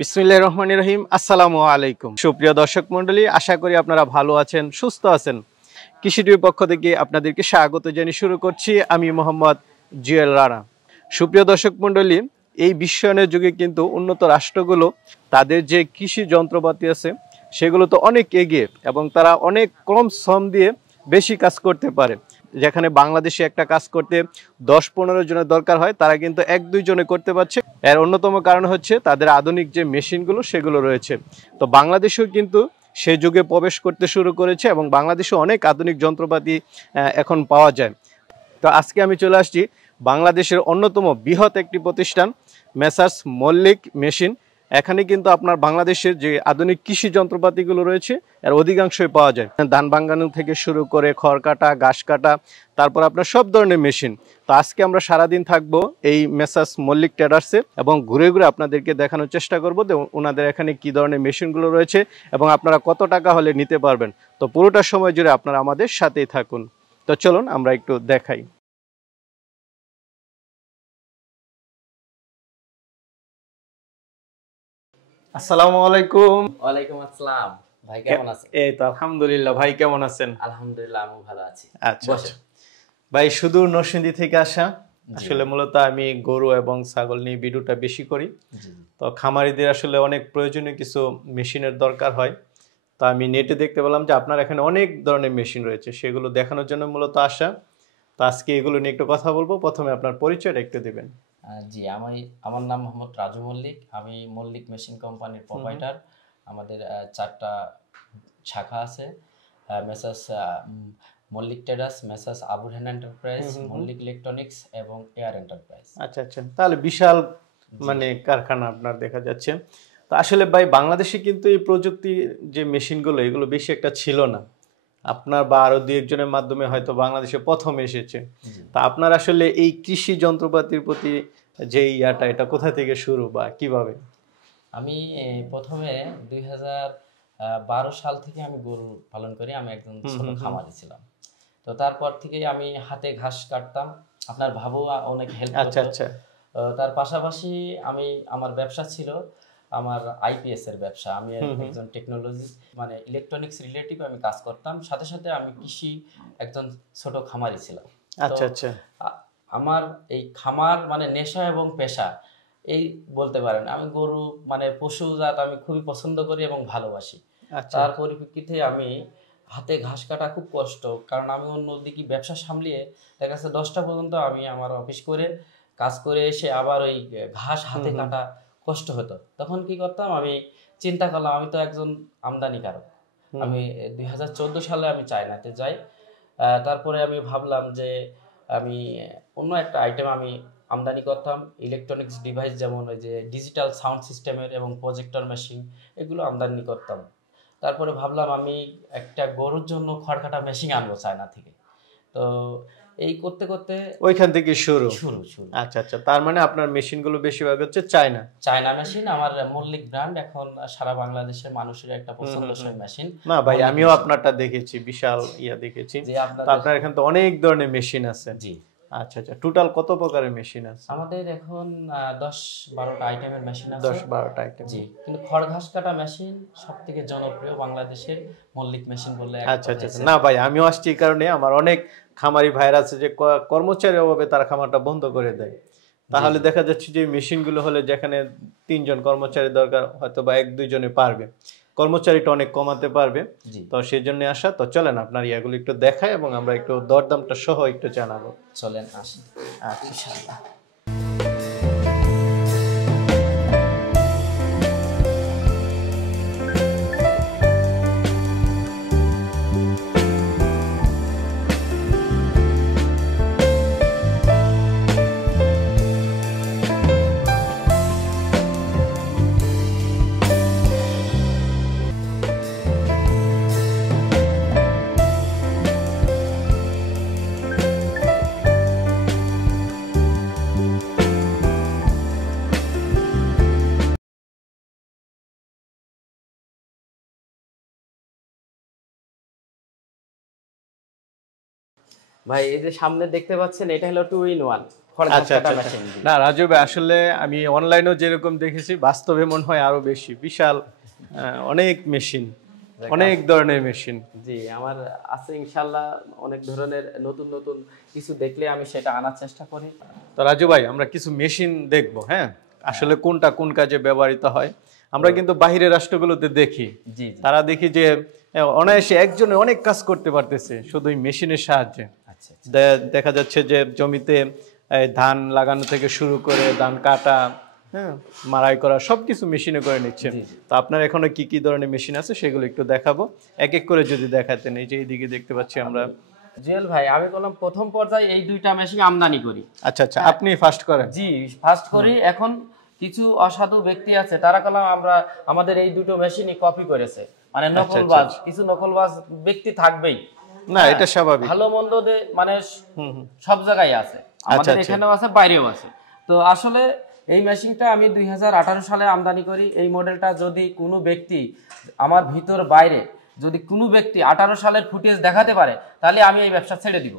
বিসমিল্লাহির রহমানির রহিম। আসসালামু আলাইকুম সুপ্রিয় দর্শক মণ্ডলী, আশা করি আপনারা ভালো আছেন, সুস্থ আছেন। কৃষি টিভির পক্ষ থেকে আপনাদেরকে স্বাগত জানিয়ে শুরু করছি আমি মোহাম্মদ জুয়েল রানা। সুপ্রিয় দর্শক মণ্ডলী, এই বিশ্বায়নের যুগে কিন্তু উন্নত রাষ্ট্রগুলো তাদের যে কৃষি যন্ত্রপাতি আছে সেগুলো তো অনেক এগিয়ে এবং তারা অনেক কম শ্রম দিয়ে বেশি কাজ করতে পারে। যেখানে বাংলাদেশে একটা কাজ করতে 10-15 জনের দরকার হয়, তারা কিন্তু 1-2 জনে করতে পারছে। এর অন্যতম কারণ হচ্ছে তাদের আধুনিক যে মেশিনগুলো সেগুলো রয়েছে। তো বাংলাদেশেও কিন্তু সেই যুগে প্রবেশ করতে শুরু করেছে এবং বাংলাদেশে অনেক আধুনিক যন্ত্রপাতি এখন পাওয়া যায়। তো আজকে আমি চলে আসছি বাংলাদেশের অন্যতম বৃহৎ একটি প্রতিষ্ঠান মেসার্স মল্লিক মেশিন। এখানে কিন্তু আপনার বাংলাদেশের যে আধুনিক কৃষি যন্ত্রপাতিগুলো রয়েছে এর অধিকাংশই পাওয়া যায়। ধান ভাঙানো থেকে শুরু করে খড় কাটা, ঘাস কাটা, তারপর আপনার সব ধরনের মেশিন। তো আজকে আমরা সারাদিন থাকবো এই মেসার্স মল্লিক ট্রেডার্সে এবং ঘুরে ঘুরে আপনাদেরকে দেখানোর চেষ্টা করবো যে ওনাদের এখানে কি ধরনের মেশিনগুলো রয়েছে এবং আপনারা কত টাকা হলে নিতে পারবেন। তো পুরোটা সময় জুড়ে আপনারা আমাদের সাথেই থাকুন। তো চলুন আমরা একটু দেখাই। আসসালামু আলাইকুম। ওয়ালাইকুম আসসালাম। ভাই কেমন আছেন? এই তো আলহামদুলিল্লাহ। ভাই কেমন আছেন? আলহামদুলিল্লাহ আমি ভালো আছি। আচ্ছা ভাই, সুদূর নরসিংদী থেকে আসা। আসলে মূলত আমি গরু এবং ছাগল নিয়ে ভিডিওটা বেশি করি। তো খামারিদের আসলে অনেক প্রয়োজনীয় কিছু মেশিনের দরকার হয়। তো আমি নেটে দেখতে পেলাম যে আপনার এখানে অনেক ধরনের মেশিন রয়েছে, সেগুলো দেখানোর জন্য মূলত আসা। তো আজকে এগুলো নিয়ে একটু কথা বলবো। প্রথমে আপনার পরিচয়টা একটু দিবেন। জি, আমার নাম মোহাম্মদ রাজু মল্লিক। আমি মল্লিক মেশিন কোম্পানির প্রোপাইটার। আমাদের 4টা শাখা আছে, Messrs Mallik traders, Messrs Abu Hen enterprise, Mallik electronics এবং এয়ার এন্টারপ্রাইজ। আচ্ছা, তাহলে বিশাল কারখানা আপনার দেখা যাচ্ছে। তো আসলে ভাই, বাংলাদেশে কিন্তু এই প্রযুক্তি যে মেশিনগুলো এগুলো বেশি একটা ছিল না। আপনার বা আরো 2-1 জনের মাধ্যমে হয়তো বাংলাদেশে প্রথম এসেছে। তা আপনার আসলে এই কৃষি যন্ত্রপাতির প্রতি যে এটা কোথা থেকে শুরু বা কিভাবে? আমি প্রথমে 2012 সাল থেকে আমি গরু পালন করি। আমি একজন ছোট খামারি ছিলাম। তো তারপর থেকে আমি হাতে ঘাস কাটতাম। আপনার ভাবু অনেক হেল্প করতো। আচ্ছা। তার পাশাপাশি আমার ব্যবসা ছিল, আমার আইপিএস এর ব্যবসা। আমি একজন টেকনোলজি মানে ইলেকট্রনিক্স রিলেটিভ আমি কাজ করতাম। সাথে সাথে আমি কৃষি একজন ছোট খামারি ছিলাম। আচ্ছা। আমার এই খামার মানে নেশা এবং পেশা এই বলতে পারেন। আমি গরু মানে পশুজাত আমি খুবই পছন্দ করি এবং ভালোবাসি। তার পরিপ্রেক্ষিতে আমি হাতে ঘাস কাটা খুব কষ্ট, কারণ আমি অন্যদিকে ব্যবসা সামলিয়ে দেখা যাচ্ছে 10টা পর্যন্ত আমি আমার অফিস করে কাজ করে এসে আবার ওই ঘাস হাতে কাটা কষ্ট হতো। তখন কি করতাম, আমি চিন্তা করলাম আমি তো একজন আমদানিকারক। আমি 2014 সালে আমি চায়নাতে যাই। তারপরে আমি ভাবলাম যে আমি অন্য একটা আইটেম আমি আমদানি করতাম, ইলেকট্রনিক্স ডিভাইস, যেমন ওই যে ডিজিটাল সাউন্ড সিস্টেমের এবং প্রজেক্টর মেশিন, এগুলো আমদানি করতাম। তারপরে ভাবলাম আমি একটা গরুর জন্য খড় কাটা মেশিন আনবো চায়না থেকে। তো এই করতে করতে ওইখান থেকে শুরু। আচ্ছা। তার মানে আপনার মেশিনগুলো বেশিরভাগ হচ্ছে চায়না মেশিন। আমার মল্লিক ব্র্যান্ড এখন সারা বাংলাদেশের মানুষের একটা পছন্দসই মেশিন। না ভাই, আমিও আপনারটা দেখেছি, বিশাল দেখেছি। আপনার এখানে তো অনেক ধরনের মেশিন আছে। জি। আচ্ছা, টোটাল কত প্রকারের মেশিন আছে? আমাদের এখন 10-12টা আইটেমের মেশিন আছে। 10-12টা আইটেম। জি, কিন্তু খড় ঘাস কাটা মেশিন সবথেকে জনপ্রিয় বাংলাদেশের মল্লিক মেশিন বললে। আচ্ছা। না ভাই, আমিও আসছি এই কারণে, আমার অনেক খামারি ভাইরা আছে যে কর্মচারীর অভাবে তারা খামারটা বন্ধ করে দেয়। তাহলে দেখা যাচ্ছে যে মেশিনগুলো হলে যেখানে 3 জন কর্মচারী দরকার, হয়তো বা 1-2 জনে পারবে, কর্মচারীটা অনেক কমাতে পারবে। তো সেই জন্য আসা। তো চলেন আপনার ইয়াগুলো একটু দেখাই এবং আমরা একটু দরদামটা সহ একটু জানাবো। চলেন আসি। আচ্ছা। ভাই, এই যে সামনে দেখতে পাচ্ছেন, এটা হলো 2 in 1। আচ্ছা আচ্ছা না রাজু ভাই, আসলে আমি অনলাইনেও যেরকম দেখেছি বাস্তবে মনে হয় আরো বেশি, বিশাল অনেক মেশিন, অনেক ধরনের মেশিন। জি, আমার আছে ইনশাআল্লাহ অনেক ধরনের নতুন নতুন কিছু দেখলে আমি সেটা আনার চেষ্টা করি। তো রাজু ভাই, আমরা কিছু মেশিন দেখবো, হ্যাঁ, আসলে কোনটা কোন কাজে ব্যবহৃত হয়। আমরা কিন্তু বাহিরের রাষ্ট্রগুলোতে দেখি, তারা দেখি যে অনায়াসে একজনে অনেক কাজ করতে পারতেছে শুধু এই মেশিনের সাহায্যে। দেখা যাচ্ছে যে জমিতে ধান লাগানো থেকে শুরু করে ধান কাটা, হ্যাঁ, মাড়াই করা সবকিছু মেশিনে করে নিচ্ছেন। তো আপনার এখনো কি কি ধরনের মেশিন আছে সেগুলো একটু দেখাবো, এক এক করে যদি দেখাতেন। এই যে এইদিকে দেখতে পাচ্ছি আমরা। জুয়েল ভাই, আমি বললাম প্রথম পর্যায়ে এই দুইটা মেশিন আমদানি করি। আচ্ছা আচ্ছা, আপনি ফার্স্ট করেন? জি, ফার্স্ট করি। এখন কিছু অসাধু ব্যক্তি আছে, তারা কলাম আমরা আমাদের এই দুটো মেশিনই কপি করেছে, মানে নকলবাজ। কিছু নকলবাজ ব্যক্তি থাকবেই, না এটা স্বাভাবিক, ভালো মন্দ মানে সব জায়গায় আছে, আমাদের এখানেও আছে বাইরেও আছে। তো আসলে এই মেশিনটা আমি 2018 সালে আমদানি করি। এই মডেলটা যদি কোনো ব্যক্তি আমার ভিতর বাইরে যদি কোনো ব্যক্তি 18 সালের ফুটেজ দেখাতে পারে, তাহলে আমি এই ব্যবসা ছেড়ে দিব।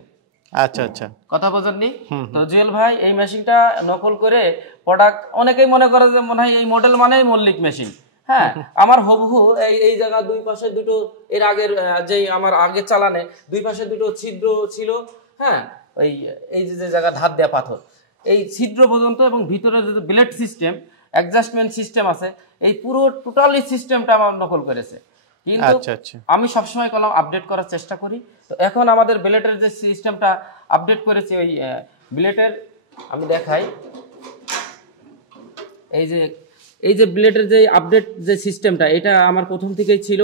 আচ্ছা আচ্ছা, কথা বোঝেননি? তো জুয়েল ভাই, এই মেশিনটা নকল করে প্রোডাক্ট, অনেকেই মনে করে যে মনে হয় এই মডেল মানেই মল্লিক মেশিন। হ্যাঁ, আমার হুবহু এই জায়গা দুই পাশে দুটো, এর আগের যে আমার আগের চালানে দুই পাশে দুটো ছিদ্র ছিল, হ্যাঁ, এই যে জায়গা ধার দেয়া পাথর, এই ছিদ্র পর্যন্ত, এবং ভিতরে যে ব্লেড সিস্টেম, অ্যাডজাস্টমেন্ট সিস্টেম আছে, এই পুরো টোটালি সিস্টেমটা আমার নকল করেছে। কিন্তু আমি সবসময় কলম আপডেট করার চেষ্টা করি। তো এখন আমাদের ব্লেডের যে সিস্টেমটা আপডেট করেছি, ওই ব্লেডের আমি দেখাই, এই যে ব্লেডের যে আপডেট যে সিস্টেমটা, এটা আমার প্রথম থেকেই ছিল।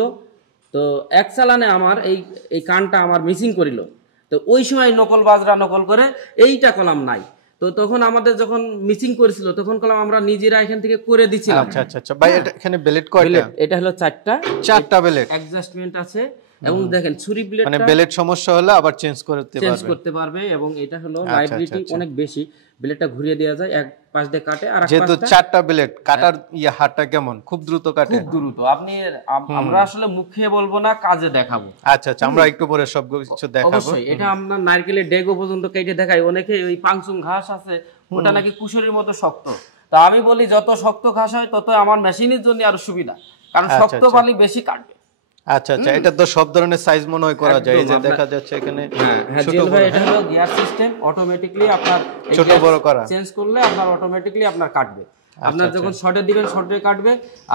তো এক চালানে আমার এই কানটা আমার মিসিং করিল। তো ওই সময় নকলবাজরা নকল করে এইটা কলাম নাই। তো তখন আমাদের যখন মিসিং করেছিল, তখন কলাম আমরা নিজেরা এখান থেকে করে দিছিলাম। আচ্ছা আচ্ছা আচ্ছা ভাই, এখানে ব্লেড কয়টা? এটা হলো চারটা ব্লেড, অ্যাডজাস্টমেন্ট আছে। এবং দেখেন ছুরি ব্লেড, মানে ব্লেড সমস্যা হলে আবার চেঞ্জ করতে পারবে। এবং এটা হলো লাইবিলিটি অনেক বেশি, ব্লেডটা ঘুরিয়ে দেওয়া যায়, এক পাশ দিয়ে কাটে, আর যেহেতু চারটা ব্লেড, কাটার হাতটা কেমন? খুব দ্রুত কাটে? খুব দ্রুত। আমরা আসলে মুখে বলবো না, কাজে দেখাবো। আচ্ছা আচ্ছা, আমরা একটু পরে সব কিছু দেখাবো। অবশ্যই, এটা আমরা নারকেলের ডেগো পর্যন্ত কেটে দেখাই। অনেকে ওই পাংচুং ঘাস আছে, ওটা নাকি কুশরির মতো শক্ত। তা আমি বলি, যত শক্ত ঘাস হয় তত আমার মেশিনের জন্য আরো সুবিধা, কারণ শক্ত বালি বেশি কাটবে। আচ্ছা আচ্ছা, এটা তো সব ধরনের সাইজ মনে হয় করা যায়। এই যে দেখা যাচ্ছে এখানে ছোট বড়, এটা হলো গিয়ার সিস্টেম, অটোমেটিক্যালি আপনার ছোট বড় করা, চেঞ্জ করলে আপনার অটোমেটিক্যালি আপনার কাটবে। আপনার যখন শর্টে দিবেন শর্টে কাটবে,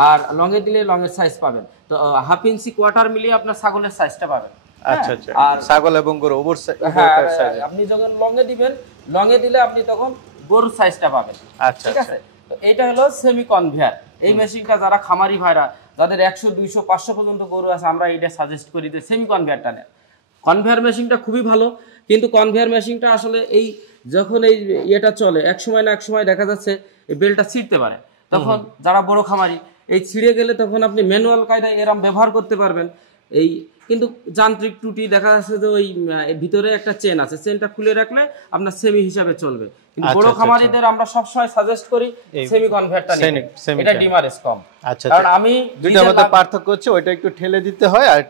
আর লং এ দিলে লং এর সাইজ পাবেন। তো হাফ ইঞ্চি কোয়ার্টার মিলিয়ে আপনার ছাগলের সাইজটা পাবেন। আচ্ছা আচ্ছা, আর ছাগল এবং গরু ওভার সাইজ, আপনি যখন লং এ দিবেন, লং এ দিলে আপনি তখন গরুর সাইজটা পাবেন। আচ্ছা, ঠিক আছে। তো এটা হলো সেমি কনভেয়ার। এই মেশিনটা যারা খামারি ভাইরা, যাদের 100 200 500 পর্যন্ত গরু আছে, আমরা এটা সাজেস্ট করি যে সেমি কনভেয়ারটা নেন। কনভেয়ার মেশিনটা খুবই ভালো, কিন্তু কনভেয়ার মেশিনটা আসলে এই যখন এটা চলে, এক সময় না এক সময় দেখা যাচ্ছে এই বেলটা ছিঁড়তে পারে। তখন যারা বড় খামারি, এই ছিঁড়ে গেলে তখন আপনি ম্যানুয়াল কায়দায় এরম ব্যবহার করতে পারবেন। কিন্তু যান্ত্রিক ত্রুটি দেখা যাচ্ছে যে ওই ভিতরে একটা চেন আছে, চেনটা খুলে রাখলে আপনার সেমি হিসাবে চলবে। কিন্তু বড় খামারিদের আমরা সবসময় সাজেস্ট করি সেমি কনভার্টার নিতে, এটা ডিমারেজ কম। আচ্ছা, কারণ আমি দুইটার মধ্যে পার্থক্য হচ্ছে ওইটা একটু ঠেলে দিতে হয়, আর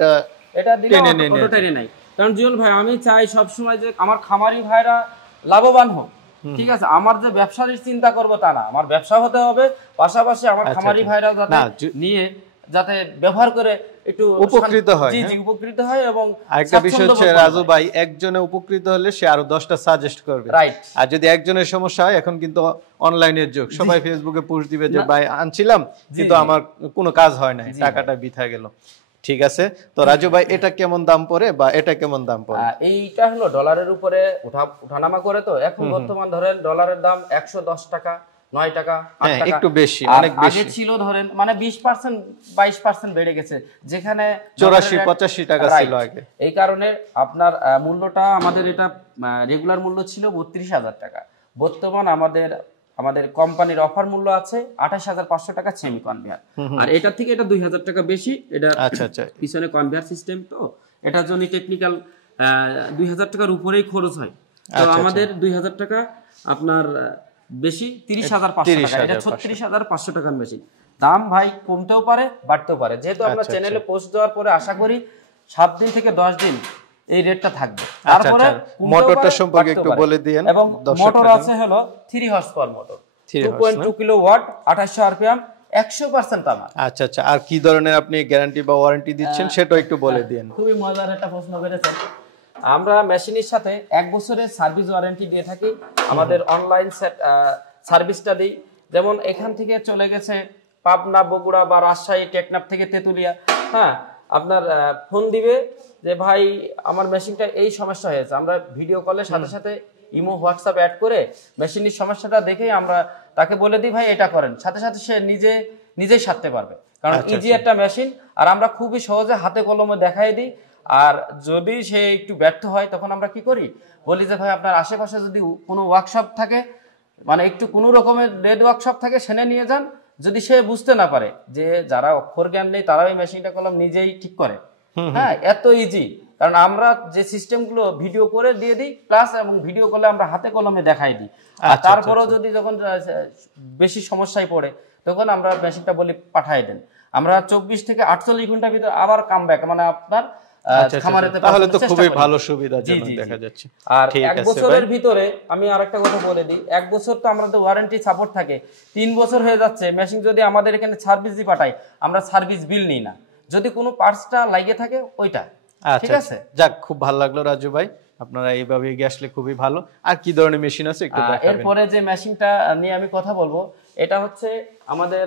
এটা দিলে অটো টেনে নাই। কারণ জুয়েল ভাই, আমি চাই সবসময় যে আমার খামারি ভাইরা লাভবান হোক। ঠিক আছে, আমার যে ব্যবসার চিন্তা করবো তা না, আমার ব্যবসা হতে হবে, পাশাপাশি আমার খামারি ভাইরা যাতে নিয়ে যাতে ব্যবহার করে একটু উপকৃত হয়। জি জি, উপকৃত হয়। এবং আরেকটা বিষয় হচ্ছে রাজু ভাই, একজনে উপকৃত হলে সে আরো 10টা সাজেস্ট করবে, রাইট? আর যদি একজনের সমস্যা হয়, এখন কিন্তু অনলাইনের যুগ, সবাই ফেসবুকে পোস্ট দিবে যে ভাই আনছিলাম কিন্তু আমার কোনো কাজ হয় নাই, টাকাটা বৃথা গেল। ঠিক আছে, তো রাজু ভাই, এটা কেমন দাম পড়ে বা এটা কেমন দাম পড়ে? এইটা হলো ডলারের উপরে ওঠানামা করে। তো এখন বর্তমান ধরেন ডলারের দাম 110 টাকা, 9 টাকা, 8 টাকা, একটু বেশি, অনেক বেশি। আগে ছিল ধরেন মানে 20% 22% বেড়ে গেছে, যেখানে 84-85 টাকা ছিল আগে। এই কারণে আপনার মূল্যটা, আমাদের এটা রেগুলার মূল্য ছিল 32,000 টাকা। বর্তমান আমাদের কোম্পানির অফার মূল্য আছে 28,500 টাকা সেমি কনভেয়ার। আর এটা থেকে এটা 2,000 টাকা বেশি। এটা আচ্ছা আচ্ছা, পিছনে কনভেয়ার সিস্টেম, তো এটার জন্য টেকনিক্যাল 2,000 টাকার উপরেই খরচ হয়। তো আমাদের 2,000 টাকা আপনার বেশি, 30,500 টাকা। এটা 36,500 টাকার মেশিন। দাম ভাই কমতেও পারে, বাড়তেও পারে। যেহেতু আমরা চ্যানেলে পোস্ট দেওয়ার পরে আশা করি 7 দিন থেকে 10 দিন এই রেটটা থাকবে। আচ্ছা, তারপরে আচ্ছা, মোটরটা সম্পর্কে একটু বলে দিয়েন। এবং দর্শকদের মোটর জন্য। আছে হলো 3 horse power motor, 3 horse 2.2 kilowatt, 2800 RPM, 100% তামার। আচ্ছা আচ্ছা, আর কি ধরনের আপনি গ্যারান্টি বা ওয়ারেন্টি দিচ্ছেন সেটাও একটু বলে দিন। খুবই মজার একটা প্রশ্ন করেছেন। আমরা মেশিনের সাথে 1 বছরের সার্ভিস ওয়ারেন্টি দিয়ে থাকি। আমাদের অনলাইন সার্ভিসটা দিই। যেমন এখান থেকে চলে গেছে পাবনা, বগুড়া বা রাজশাহী, টেকনাফ থেকে তেতুলিয়া, হ্যাঁ, আপনার ফোন দিবে যে ভাই আমার মেশিনটা এই সমস্যা হয়েছে, আমরা ভিডিও কলের সাথে সাথে ইমো, হোয়াটসঅ্যাপ অ্যাড করে মেশিনের সমস্যাটা দেখেই আমরা তাকে বলে দিই ভাই এটা করেন, সাথে সাথে সে নিজেই সারতে পারবে, কারণ ইজি একটা মেশিন। আর আমরা খুবই সহজে হাতে কলমে দেখাই দিই। আর যদি সে একটু ব্যর্থ হয় তখন আমরা কি করি, বলি যে ভাই আপনার আশেপাশে যদি কোনো ওয়ার্কশপ থাকে, মানে একটু কোনো রকমের রেড ওয়ার্কশপ থাকে, সেনে নিয়ে যান। যদি সে বুঝতে না পারে, যে যারা অক্ষর জ্ঞান নেই তারা এই মেশিনটা কলম নিজেই ঠিক করে, হ্যাঁ, এত ইজি। কারণ আমরা যে সিস্টেমগুলো ভিডিও করে দিয়ে দিই, প্লাস এবং ভিডিও করলে আমরা হাতে কলমে দেখাই দিই। আর তারপরেও যদি যখন বেশি সমস্যায় পড়ে তখন আমরা মেশিনটা বলি পাঠাই দেন। আমরা 24 থেকে 48 ঘন্টার ভিতরে আবার কাম ব্যাক, মানে আপনার খামারেতে, তাহলে তো খুবই ভালো সুবিধাজনক দেখা যাচ্ছে। আর 1 বছরের ভিতরে আমি আরেকটা কথা বলে দিই, 1 বছর তো আমাদের ওয়ারেন্টি সাপোর্ট থাকে। 3 বছর হয়ে যাচ্ছে মেশিন যদি আমাদের এখানে সার্ভিস দিয়ে পাঠাই, আমরা সার্ভিস বিল নিই না, যদি কোনো পার্টসটা লাগিয়ে থাকে ওইটা, ঠিক আছে। যাক, খুব ভালো লাগলো রাজু ভাই, আপনারা এইভাবে এগিয়ে আসলে খুবই ভালো। আর কি ধরনের মেশিন আছে একটু দেখাবেন। এরপরে যে মেশিনটা নিয়ে আমি কথা বলবো, এটা হচ্ছে আমাদের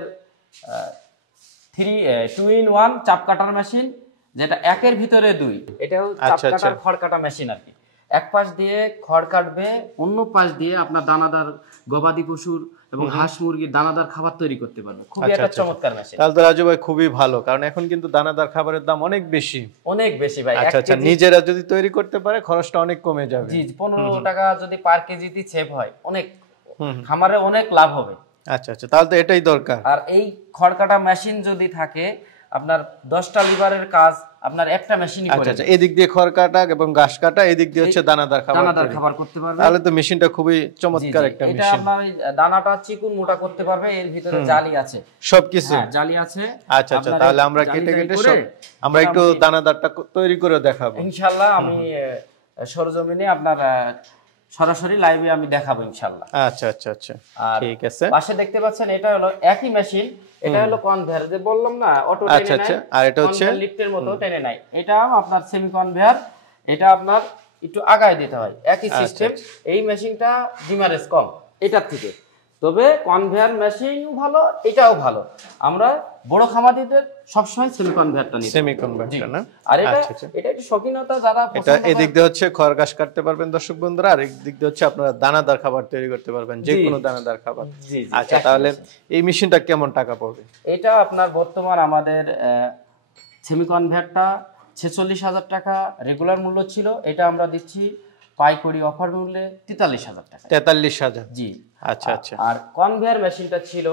2-in-1 চাপ কাটার মেশিন, যেটা একের ভিতরে 2। এটা হচ্ছে চাপ কাটার খড় কাটা মেশিন আর কি। এক পাশ দিয়ে খড় কাটবে, অন্য পাশ দিয়ে আপনার দানাদার গবাদি পশুর এবং হাঁস মুরগির দানাদার খাবার তৈরি করতে পারবে। খুবই একটা চমৎকার মেশিন। তাহলে তো রাজু ভাই খুবই ভালো, কারণ এখন কিন্তু দানাদার খাবারের দাম অনেক বেশি, অনেক বেশি ভাই। আচ্ছা আচ্ছা, নিজেরা যদি তৈরি করতে পারে খরচটা অনেক কমে যাবে। জি, 15 টাকা যদি পার কেজিতে সেভ হয়, অনেক খামারে অনেক লাভ হবে। আচ্ছা আচ্ছা, তাহলে তো এটাই দরকার। আর এই খড় কাটা মেশিন যদি থাকে, আপনার 10টা লিভারের কাজ আপনার একটা মেশিনই করে। আচ্ছা আচ্ছা, এদিক দিয়ে খড় কাটা এবং ঘাস কাটা, এদিক দিয়ে হচ্ছে দানাদার খাবার করতে পারবে। তাহলে তো মেশিনটা খুবই চমৎকার একটা মেশিন। এটা আপনার দানাটা চিকুন মোটা করতে পারবে, এর ভিতরে জালি আছে, সবকিছু জালি আছে। আচ্ছা আচ্ছা, তাহলে আমরা কেটে কেটে সব আমরা একটু দানাদারটা তৈরি করে দেখাবো ইনশাআল্লাহ। আমি সরজমিনে আপনার সরাসরি লাইভে আমি দেখাবো ইনশাআল্লাহ। আচ্ছা আচ্ছা আচ্ছা, ঠিক আছে। পাশে দেখতে পাচ্ছেন এটা হলো একই মেশিন, এটা হলো কনভেয়ার, যে বললাম না অটো টেনে আচ্ছা আচ্ছা, আর এটা হচ্ছে লিফটের মতো টেনে নাই, এটা আপনার সেমি কনভেয়ার। এটা আপনার একটু আগায় দিতে হয়, একই সিস্টেম। এই মেশিনটা ডিমারেজ কম এটার থেকে, তবে কনভেয়ার মেশিনও ভালো, এটাও ভালো। আমরা বড় খামারিদের সবসময় সেমি কনভেয়ারটা নিই, সেমি কনভেয়ারটা না। আর এটা একটু শৌখিনতা যারা এটা এদিক দিয়ে হচ্ছে খড় ঘাস কাটতে পারবেন দর্শক বন্ধুরা, আর এদিক দিয়ে হচ্ছে আপনারা দানাদার খাবার তৈরি করতে পারবেন, যে কোনো দানাদার খাবার। আচ্ছা, তাহলে এই মেশিনটা কেমন টাকা পড়বে? এটা আপনার বর্তমান আমাদের সেমি কনভেয়ারটা 46,000 টাকা রেগুলার মূল্য ছিল, এটা আমরা দিচ্ছি পাইকারি অফার মূল্যে 43,000 টাকা। 43,000? জি, আচ্ছা আচ্ছা। আর কনভেয়ার মেশিনটা ছিল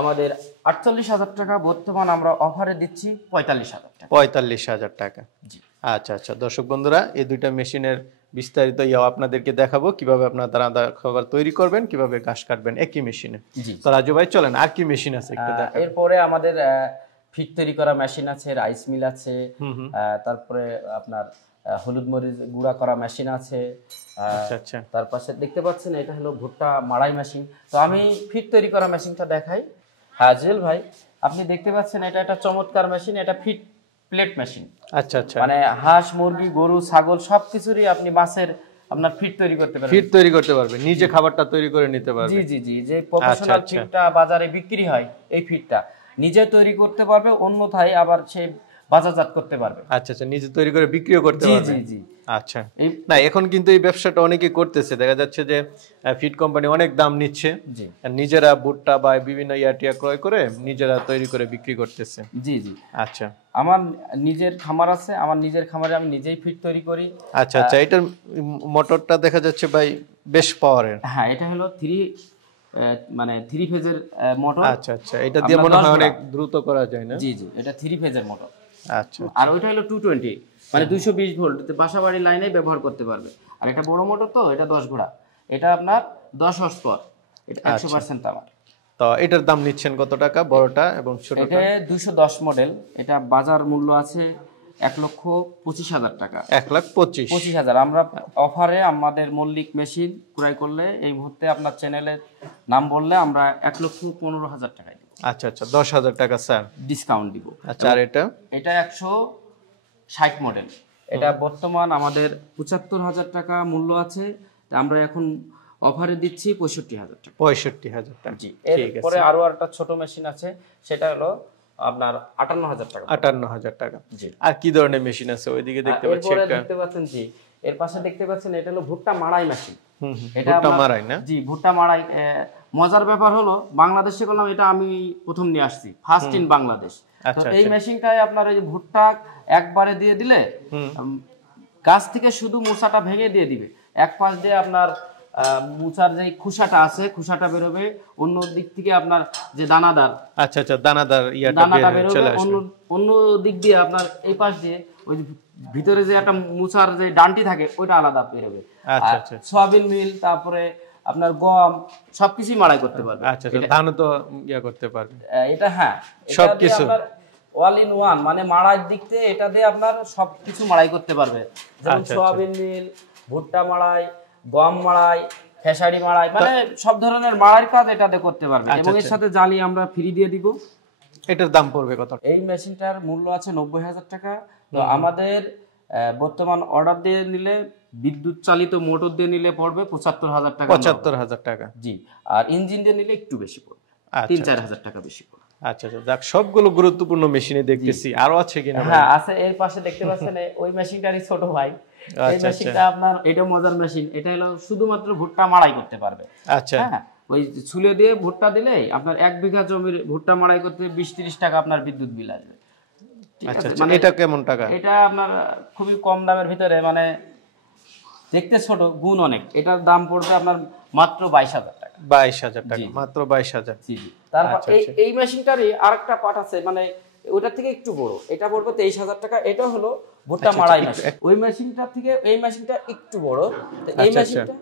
আমাদের 48,000 টাকা, বর্তমান আমরা অফারে দিচ্ছি 45,000 টাকা। 45,000 টাকা, জি। আচ্ছা আচ্ছা, দর্শক বন্ধুরা, এই দুইটা মেশিনের বিস্তারিত আপনাদেরকে দেখাবো, কিভাবে আপনারা দানাদার খাবার তৈরি করবেন, কিভাবে ঘাস কাটবেন একই মেশিনে। তো রাজু ভাই চলেন, আর কি মেশিন আছে একটু দেখান। এরপরে আমাদের ফিট তৈরি করা মেশিন আছে, রাইস মিল আছে, তারপরে আপনার হলুদ মরিচ গুঁড়া করা মেশিন আছে। আচ্ছা আচ্ছা, তার পাশে দেখতে পাচ্ছেন এটা হলো ভুট্টা মাড়াই মেশিন। তো আমি ফিট তৈরি করা মেশিনটা দেখাই। হ্যাঁ জুয়েল ভাই, আপনি দেখতে পাচ্ছেন এটা একটা চমৎকার মেশিন, এটা ফিট প্লেট মেশিন। আচ্ছা আচ্ছা, মানে হাঁস মুরগি গরু ছাগল সবকিছুরই আপনি মাছের আপনার ফিট তৈরি করতে পারবেন, ফিট তৈরি করতে পারবেন, নিজে খাবারটা তৈরি করে নিতে পারবেন। জি জি জি, যে প্রফেশনাল ফিটটা বাজারে বিক্রি হয়, এই ফিটটা নিজে তৈরি করতে পারবে, অন্যথায় আবার সেই বাজারজাত করতে পারবে। আচ্ছা আচ্ছা, নিজে তৈরি করে বিক্রিও করতে পারবে। জি জি জি। আচ্ছা, না এখন কিন্তু এই ব্যবসাটা অনেকেই করতেছে, দেখা যাচ্ছে যে ফিড কোম্পানি অনেক দাম নিচ্ছে, নিজেরা ভুট্টা বা বিভিন্ন ইয়াটিয়া ক্রয় করে নিজেরা তৈরি করে বিক্রি করতেছে। জি জি। আচ্ছা, আমার নিজের খামার আছে, আমার নিজের খামারে আমি নিজেই ফিড তৈরি করি। আচ্ছা আচ্ছা, এটার মোটরটা দেখা যাচ্ছে ভাই বেশ পাওয়ারের। হ্যাঁ, এটা হলো 3 ফেজের মোটর। আচ্ছা আচ্ছা, এটা দিয়ে মনে হয় অনেক দ্রুত করা যায় না? জি জি, এটা 3 ফেজের মোটর। আচ্ছা, আর ওইটা হলো 220, মানে 220 ভোল্ট, বাসাবাড়ি লাইনে ব্যবহার করতে পারবে। আর এটা বড় মোটর, তো এটা 10 ঘোড়া, এটা আপনার 10 হর্স পাওয়ার, এটা 100% তামার। তো এটার দাম নিচ্ছেন কত টাকা, বড়টা এবং ছোটটা? এটা 210 মডেল, এটা বাজার মূল্য আছে 1,25,000 টাকা। 1,25,000 আমরা অফারে আমাদের মল্লিক মেশিন ক্রয় করলে এই মুহূর্তে আপনার চ্যানেলের নাম বললে আমরা 1,15,000 টাকায় দিব। আচ্ছা আচ্ছা, 10,000 টাকা স্যার ডিসকাউন্ট দিব। আচ্ছা, আর এটা 160 মডেল, এটা বর্তমান আমাদের 75,000 টাকা মূল্য আছে, আমরা এখন অফারে দিচ্ছি 65,000 টাকা। 65,000 টাকা, জি। এরপরে আরো একটা ছোট মেশিন আছে, সেটা হলো আপনার 58,000 টাকা। 58,000 টাকা। জি। আর কি ধরনের মেশিন আছে ওইদিকে দেখতে পাচ্ছি এরপরে একটা? দেখতে পাচ্ছেন, জি, এর পাশে দেখতে পাচ্ছেন এটা হলো ভুট্টা মাড়াই মেশিন। এটা ভুট্টা মাড়াই না? জি, ভুট্টা মাড়াই। মজার ব্যাপার হলো বাংলাদেশে করলাম, এটা আমি প্রথম নিয়ে আসছি, ফার্স্ট ইন বাংলাদেশ। তো এই মেশিনটায় আপনার এই ভুট্টা একবারে দিয়ে দিলে গাছ থেকে শুধু মোচাটা ভেঙে দিয়ে দিবে, এক পাশ দিয়ে আপনার মোচার যে খোসাটা আছে খোসাটা বেরোবে, অন্য দিক থেকে আপনার যে দানাদার, আচ্ছা আচ্ছা, দানাদার দানাটা বেরোবে, অন্য দিক দিয়ে আপনার এই পাশ দিয়ে ওই ভিতরে যে একটা মোচার যে ডানটি থাকে ওইটা আলাদা বেরোবে। আচ্ছা আচ্ছা, সয়াবিন মিল, তারপরে আপনার গম সবকিছু মাড়াই করতে পারবে। আচ্ছা আচ্ছা, ধানও তো করতে পারবে এটা। হ্যাঁ, সবকিছু অল ইন ওয়ান, মানে মাড়াইয়ের দিক থেকে এটা দিয়ে আপনার সবকিছু মাড়াই করতে পারবে, যেমন সয়াবিন মিল, ভুট্টা মাড়াই, গম মাড়াই, খেসারি মাড়াই, মানে সব ধরনের মাড়াইয়ের কাজ এটাতে করতে পারবে। এবং এর সাথে জালি আমরা ফ্রি দিয়ে দিব। এটার দাম পড়বে কত? এই মেশিনটার মূল্য আছে 90,000 টাকা। তো আমাদের বর্তমান অর্ডার দিয়ে নিলে, বিদ্যুৎ চালিত মোটর দিয়ে নিলে পড়বে 75,000 টাকা। 75,000 টাকা, জি। আর ইঞ্জিন দিয়ে নিলে একটু বেশি পড়বে, 3-4,000 টাকা বেশি পড়বে। আচ্ছা আচ্ছা, যাক, সবগুলো গুরুত্বপূর্ণ মেশিনে দেখতেছি। আরো আছে কিনা? হ্যাঁ আছে, এর পাশে দেখতে পাচ্ছেন ওই মেশিনটারই ছোট ভাই। এই মেশিনটা আপনার, এটা মজার মেশিন, এটা হলো শুধুমাত্র ভুট্টা মাড়াই করতে পারবে। আচ্ছা, হ্যাঁ, ওই ছুলে দিয়ে ভুট্টা দিলে আপনার 1 বিঘা জমির ভুট্টা মাড়াই করতে 20-30 টাকা আপনার বিদ্যুৎ বিল আসবে। আচ্ছা, মানে এটা কেমন টাকা? এটা আপনার খুবই কম দামের ভিতরে, মানে দেখতে ছোট, গুণ অনেক। এটার দাম পড়বে আপনার মাত্র 22,000 টাকা। 22,000 টাকা, মাত্র 22,000। জি জি। তারপর এই মেশিনটারই আরেকটা পার্ট আছে, মানে ওটার থেকে একটু বড়, এটা পড়বে 23,000 টাকা। এটা হলো ভুট্টা মাড়াই মেশিন। ওই মেশিনটা থেকে এই মেশিনটা একটু বড়, তো এই মেশিনটা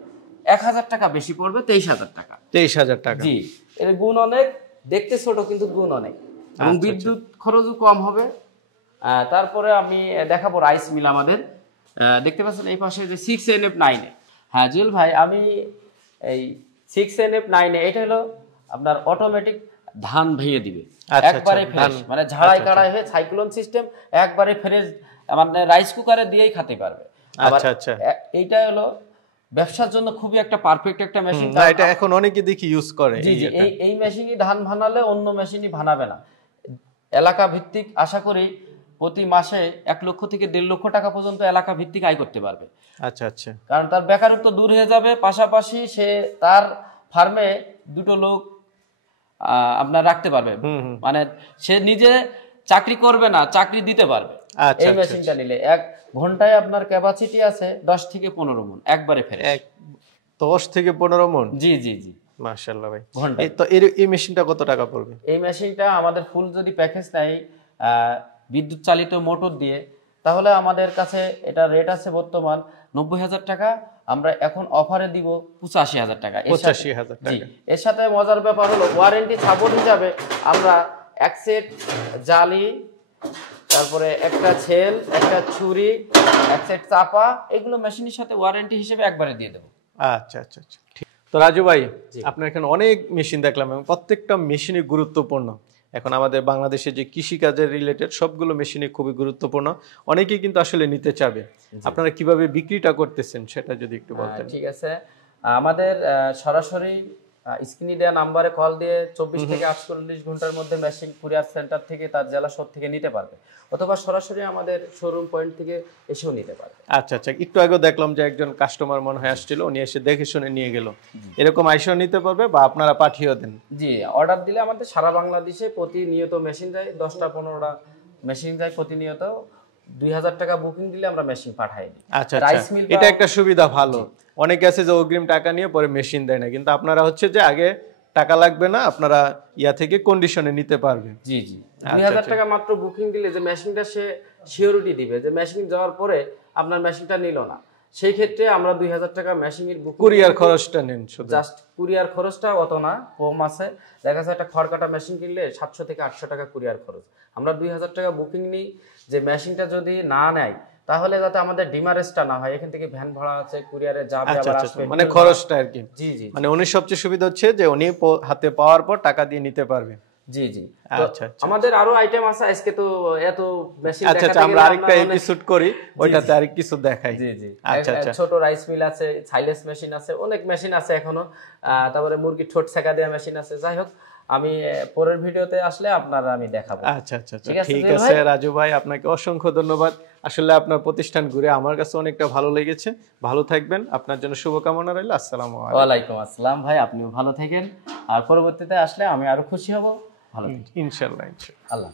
1,000 টাকা বেশি পড়বে, 23,000 টাকা। 23,000 টাকা। জি। এর গুণ অনেক, দেখতে ছোট কিন্তু গুণ অনেক, এবং বিদ্যুৎ খরচও কম হবে। তারপরে আমি দেখাবো রাইস মিল আমাদের। দেখতে পাচ্ছেন এই পাশে যে 6NF9। হ্যাঁ জুয়েল ভাই, আমি এই 6NF9, এটা হলো আপনার অটোমেটিক ধান ভেঙে দিবে একবারে ফ্রেশ, মানে ঝাড়াই কাড়াই হয়ে সাইক্লোন সিস্টেম, একবারে ফ্রেশ, মানে রাইস কুকারে দিয়েই খেতে পারবে। আচ্ছা আচ্ছা, এইটা হলো ব্যবসার জন্য খুবই একটা পারফেক্ট একটা মেশিন। এটা এখন অনেকে দেখি ইউজ করে। জি জি, এই মেশিনই ধান ভানালে অন্য মেশিনই ভানাবে না। এলাকা ভিত্তিক আশা করি প্রতি মাসে 1 লক্ষ থেকে 1.5 লক্ষ টাকা পর্যন্ত এলাকা ভিত্তিক আয় করতে পারবে। আচ্ছা আচ্ছা, কারণ তার বেকারত্ব দূর হয়ে যাবে, পাশাপাশি সে তার ফার্মে 2টো লোক আপনার রাখতে পারবে, মানে সে নিজে চাকরি করবে না, চাকরি দিতে পারবে এই মেশিনটা নিলে। 1 ঘন্টায় আপনার ক্যাপাসিটি আছে 10 থেকে 15 মণ, একবারে ফ্রেশ। 10 থেকে 15 মণ? জি জি জি, মাশাআল্লাহ ভাই। ঘন্টায়। তো এই মেশিনটা কত টাকা পড়বে? এই মেশিনটা আমাদের ফুল যদি প্যাকেজ নেয় বিদ্যুৎ চালিত মোটর দিয়ে, তাহলে আমাদের কাছে এটা রেট আছে বর্তমান 90,000 টাকা। আমরা এখন অফারে দিব 85,000 টাকা। 85,000 টাকা। এর সাথে মজার ব্যাপার হলো ওয়ারেন্টি সাপোর্ট হিসাবে আমরা 1 সেট জালি, তারপরে একটা ছেল, একটা ছুরি, 1 সেট চাপা, এগুলো মেশিনের সাথে ওয়ারেন্টি হিসেবে একবারে দিয়ে দেবো। আচ্ছা আচ্ছা আচ্ছা, তো রাজু ভাই, আপনার এখানে অনেক মেশিন দেখলাম এবং প্রত্যেকটা মেশিনই গুরুত্বপূর্ণ। এখন আমাদের বাংলাদেশে যে কৃষিকাজের রিলেটেড সবগুলো মেশিনই খুবই গুরুত্বপূর্ণ, অনেকেই কিন্তু আসলে নিতে চাবে। আপনারা কিভাবে বিক্রিটা করতেছেন সেটা যদি একটু বলতেন। ঠিক আছে, আমাদের সরাসরি স্ক্রিনে দেওয়া নাম্বারে কল দিয়ে 24 থেকে 48 ঘন্টার মধ্যে মেশিন কুরিয়ার সেন্টার থেকে তার জেলা শপ থেকে নিতে পারবে, অথবা সরাসরি আমাদের শোরুম পয়েন্ট থেকে এসেও নিতে পারবে। আচ্ছা আচ্ছা, একটু আগে দেখলাম যে একজন কাস্টমার মনে হয় আসছিল, উনি এসে দেখে শুনে নিয়ে গেল, এরকম আইসা নিতে পারবে বা আপনারা পাঠিয়ে দেন? জি, অর্ডার দিলে আমাদের সারা বাংলাদেশে প্রতিনিয়ত মেশিন যায়, 10টা-15টা মেশিন যায় প্রতিনিয়ত। 2,000 টাকা বুকিং দিলে আমরা মেশিন পাঠাই দিই। আচ্ছা আচ্ছা, এটা একটা সুবিধা ভালো। অনেকে আছে যে অগ্রিম টাকা নিয়ে পরে মেশিন দেয় না, কিন্তু আপনারা হচ্ছে যে আগে টাকা লাগবে না, আপনারা ইয়া থেকে কন্ডিশনে নিতে পারবে। জি জি, 2,000 টাকা মাত্র বুকিং দিলে যে মেশিনটা সে সিওরিটি দিবে যে মেশিন যাওয়ার পরে আপনার মেশিনটা নিল না, সেই ক্ষেত্রে আমরা 2000 টাকা মেশিনের বুকিং, কুরিয়ার খরচটা নেন শুধু, জাস্ট কুরিয়ার খরচটা অত না, কম আছে। দেখা যায় একটা খড় কাটা মেশিন কিনলে 700 থেকে 800 টাকা কুরিয়ার খরচ, আমরা 2000 টাকা বুকিং নিই। যে মেশিনটা যদি না নেয় তাহলে যাতে আমাদের ডিমারেজটা না হয়, এখান থেকে ভ্যান ভাড়া আছে, কুরিয়ারে যাবে আবার আসবে, মানে খরচটা আর কি। জি জি, মানে উনি সবচেয়ে সুবিধা হচ্ছে যে উনি হাতে পাওয়ার পর টাকা দিয়ে নিতে পারবে। জি জি। আচ্ছা আচ্ছা, আমাদের আরো আইটেম আছে, আজকে তো এত মেশিন আচ্ছা আচ্ছা, আমরা আরেকটা এপিসোড করি, ওইটাতে আরেক কিছু দেখাই। জি জি। আচ্ছা আচ্ছা, ছোট রাইস মিল আছে, সাইলেস মেশিন আছে, অনেক মেশিন আছে এখনো। তারপরে মুরগির ঠোঁট ছেঁকা দেওয়া মেশিন আছে। যাই হোক, আমি পরের ভিডিওতে আসলে আপনারা আমি দেখাবো। আচ্ছা আচ্ছা, ঠিক আছে রাজু ভাই, আপনাকে অসংখ্য ধন্যবাদ। আসলে আপনার প্রতিষ্ঠান ঘুরে আমার কাছে অনেকটা ভালো লেগেছে। ভালো থাকবেন, আপনার জন্য শুভকামনা রইল। আসসালামু আলাইকুম। ওয়ালাইকুম আসসালাম ভাই, আপনিও ভালো থাকেন, আর পরবর্তীতে আসলে আমি আরো খুশি হব। ভালো থাকেন ইনশাআল্লাহ। আল্লাহ।